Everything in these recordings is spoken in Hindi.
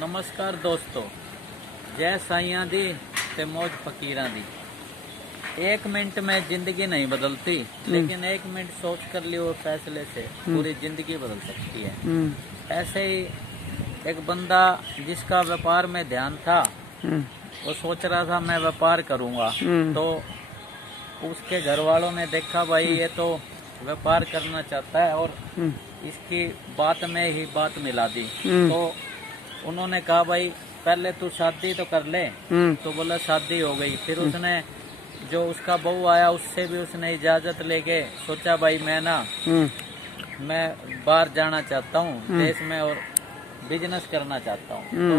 नमस्कार दोस्तों, जय साइयां दी ते मौज फकीरां दी। एक मिनट में जिंदगी नहीं बदलती, लेकिन एक मिनट सोच कर लिए वो फैसले से पूरी जिंदगी बदल सकती है। ऐसे ही एक बंदा जिसका व्यापार में ध्यान था, वो सोच रहा था मैं व्यापार करूंगा, तो उसके घर वालों ने देखा भाई ये तो व्यापार करना चाहता है और इसकी बात में ही बात मिला दी। तो उन्होंने कहा भाई पहले तू शादी तो कर ले। तो बोला शादी हो गई। फिर उसने जो उसका बहू आया उससे भी उसने इजाजत लेके सोचा भाई मैं बाहर जाना चाहता हूँ देश में और बिजनेस करना चाहता हूँ। तो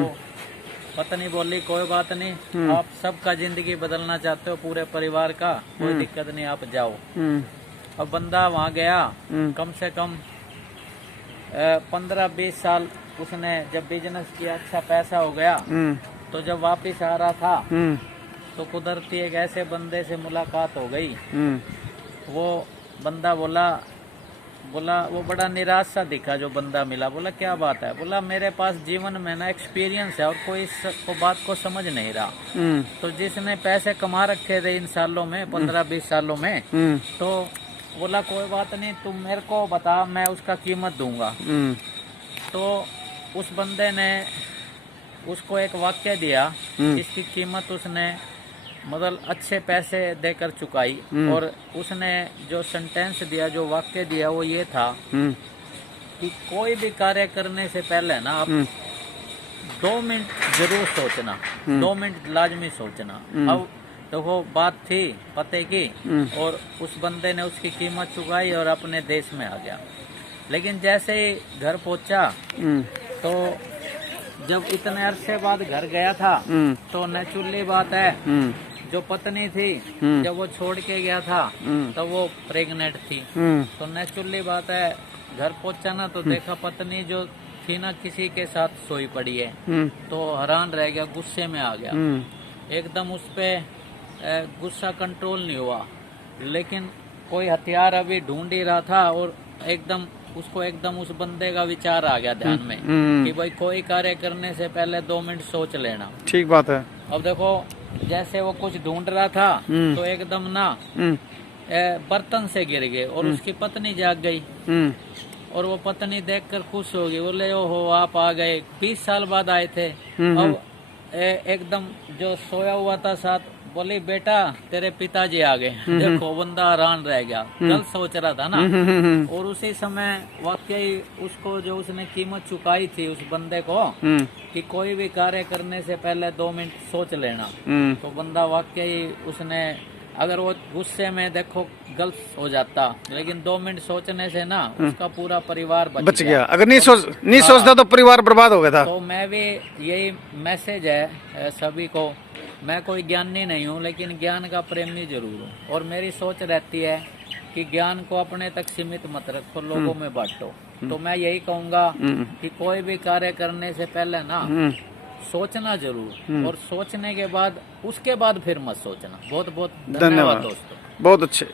पत्नी बोली कोई बात नहीं, आप सबका जिंदगी बदलना चाहते हो पूरे परिवार का, कोई दिक्कत नहीं, आप जाओ। अब बंदा वहाँ गया, कम से कम 15-20 साल उसने जब बिजनेस किया, अच्छा पैसा हो गया। तो जब वापिस आ रहा था तो कुदरती एक ऐसे बंदे से मुलाकात हो गई। वो बंदा बोला वो बड़ा निराश सा दिखा जो बंदा मिला। बोला क्या बात है? बोला मेरे पास जीवन में ना एक्सपीरियंस है और कोई इस बात को समझ नहीं रहा। तो जिसने पैसे कमा रखे थे इन सालों में, 15-20 सालों में, तो बोला कोई बात नहीं, तुम मेरे को बता, मैं उसका कीमत दूंगा। तो उस बंदे ने उसको एक वाक्य दिया जिसकी कीमत उसने मतलब अच्छे पैसे देकर चुकाई। और उसने जो सेंटेंस दिया, जो वाक्य दिया, वो ये था कि कोई भी कार्य करने से पहले ना आप 2 मिनट जरूर सोचना, 2 मिनट लाजमी सोचना। अब देखो बात थी पते की, और उस बंदे ने उसकी कीमत चुकाई और अपने देश में आ गया। लेकिन जैसे ही घर पहुंचा, तो जब इतने अरसे बाद घर गया था, तो नेचुरली बात है, जो पत्नी थी जब वो छोड़ के गया था तो वो प्रेग्नेंट थी। तो नेचुरली बात है, घर पहुंचा ना तो देखा पत्नी जो थी ना किसी के साथ सोई पड़ी है। तो हैरान रह गया, गुस्से में आ गया एकदम। उस पे गुस्सा कंट्रोल नहीं हुआ, लेकिन कोई हथियार अभी ढूंढ ही रहा था और एकदम उस बंदे का विचार आ गया ध्यान में कि भाई कोई कार्य करने से पहले 2 मिनट सोच लेना। ठीक बात है। अब देखो जैसे वो कुछ ढूंढ रहा था तो एकदम ना बर्तन से गिर गए और उसकी पत्नी जाग गई। और वो पत्नी देखकर खुश हो गई, बोले ओहो आप आ गए, 20 साल बाद आए थे। अब एकदम जो सोया हुआ था साथ बोली बेटा तेरे पिताजी आ गए। देखो बंदा हैरान रह गया, कल सोच रहा था ना। और उसी समय वाकई उसको जो उसने कीमत चुकाई थी उस बंदे को कि कोई भी कार्य करने से पहले 2 मिनट सोच लेना। तो बंदा वाकई उसने, अगर वो गुस्से में देखो गलत हो जाता, लेकिन 2 मिनट सोचने से ना उसका पूरा परिवार बच गया। अगर नहीं सोचता तो परिवार बर्बाद हो गया था। तो मैं भी यही मैसेज है सभी को, मैं कोई ज्ञानी नहीं हूँ लेकिन ज्ञान का प्रेमी जरूर हूँ। और मेरी सोच रहती है कि ज्ञान को अपने तक सीमित मत रखो, लोगों में बांटो। तो मैं यही कहूँगा कि कोई भी कार्य करने से पहले ना सोचना जरूर, और सोचने के बाद उसके बाद फिर मत सोचना। बहुत बहुत धन्यवाद दोस्तों। बहुत अच्छे।